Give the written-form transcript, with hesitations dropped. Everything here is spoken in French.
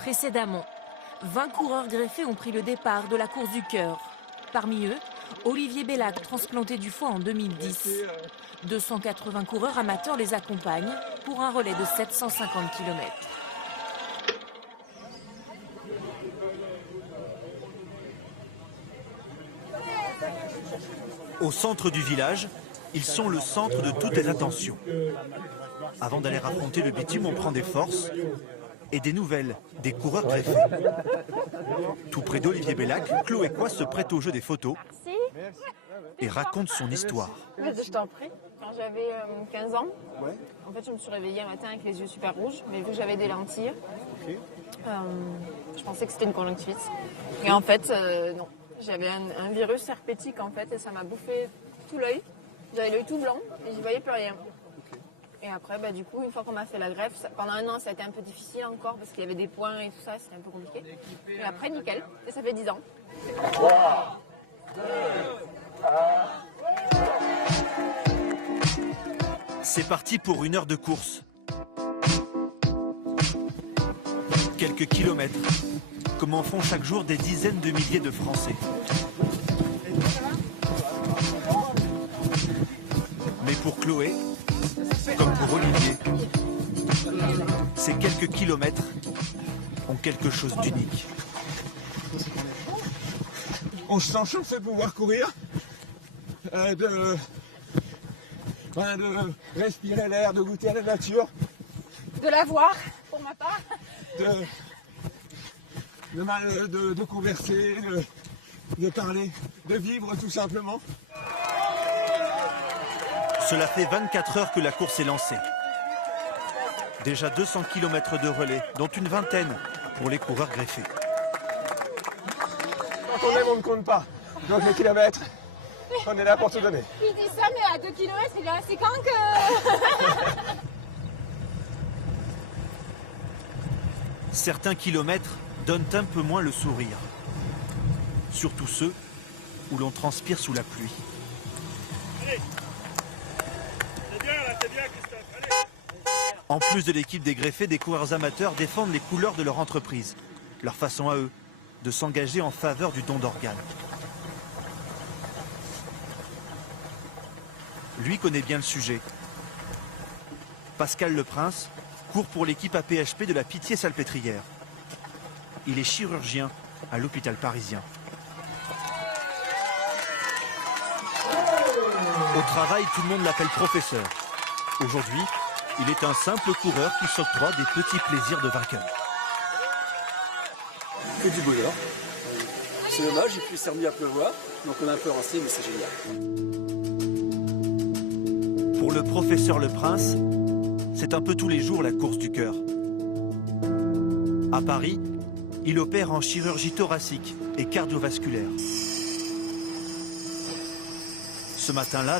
Précédemment, 20 coureurs greffés ont pris le départ de la course du cœur. Parmi eux, Olivier Bellac, transplanté du foie en 2010. 280 coureurs amateurs les accompagnent pour un relais de 750 km. Au centre du village, ils sont le centre de toutes les attentions. Avant d'aller affronter le bitume, on prend des forces et des nouvelles des coureurs greffés. Tout près d'Olivier Bellac, Chloé Coy se prête au jeu des photos et raconte son histoire. Je t'en prie. Quand j'avais 15 ans, en fait, je me suis réveillée un matin avec les yeux super rouges, mais vu que j'avais des lentilles, je pensais que c'était une conjonctivite. Et en fait, non. J'avais un virus herpétique en fait, et ça m'a bouffé tout l'œil. J'avais l'œil tout blanc et j'y voyais plus rien. Et après, du coup, une fois qu'on m'a fait la greffe, pendant un an, ça a été un peu difficile encore parce qu'il y avait des points et tout ça, c'était un peu compliqué. Et après, nickel. Et ça fait 10 ans. 3, 2, 1. C'est parti pour 1 heure de course. Quelques kilomètres, comme en font chaque jour des dizaines de milliers de Français. Mais pour Chloé, comme pour Olivier, ces quelques kilomètres ont quelque chose d'unique. On se sent chaud fait pouvoir courir, de respirer l'air, de goûter à la nature. De la voir, pour ma part. De converser, de parler, de vivre tout simplement. Cela fait 24 heures que la course est lancée. Déjà 200 km de relais, dont une vingtaine pour les coureurs greffés. Quand on aime, on ne compte pas. Donc les kilomètres, on est là pour tout donner. Il dit ça, mais à 2 km, il est assez quand que... Certains kilomètres donnent un peu moins le sourire. Surtout ceux où l'on transpire sous la pluie. En plus de l'équipe des greffés, des coureurs amateurs défendent les couleurs de leur entreprise. Leur façon à eux de s'engager en faveur du don d'organes. Lui connaît bien le sujet. Pascal Leprince court pour l'équipe APHP de la Pitié-Salpêtrière. Il est chirurgien à l'hôpital parisien. Au travail, tout le monde l'appelle professeur. Aujourd'hui, il est un simple coureur qui s'octroie des petits plaisirs de vainqueur. Que du bonheur. C'est dommage, il s'est remis à pleuvoir, donc on est un peu rincé, mais c'est génial. Pour le professeur Leprince, c'est un peu tous les jours la course du cœur. À Paris, il opère en chirurgie thoracique et cardiovasculaire. Ce matin-là,